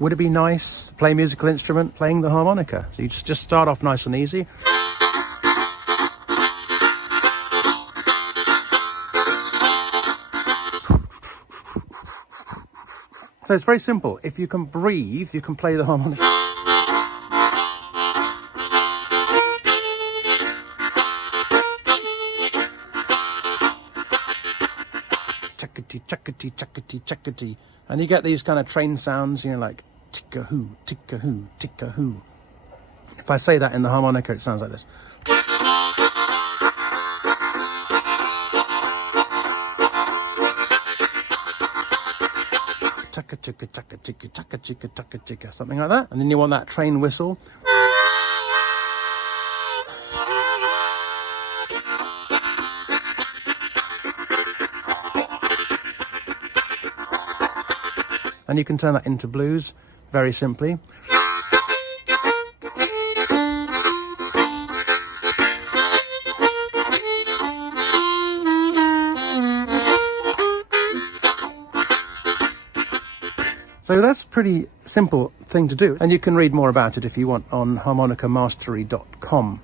would it be nice to play a musical instrument playing the harmonica? So you just start off nice and easy. So it's very simple. If you can breathe, you can play the harmonica. Chuckety, chuckety, chuckety, chuckety. And you get these kind of train sounds, you know, like tick-a-hoo, tick-a-hoo, tick-a-hoo. If I say that in the harmonica, it sounds like this. Chicka, chicka, chicka, chicka, chicka, chicka, chicka, something like that. And then you want that train whistle. And you can turn that into blues very simply. So that's a pretty simple thing to do. And you can read more about it if you want on harmonicamastery.com.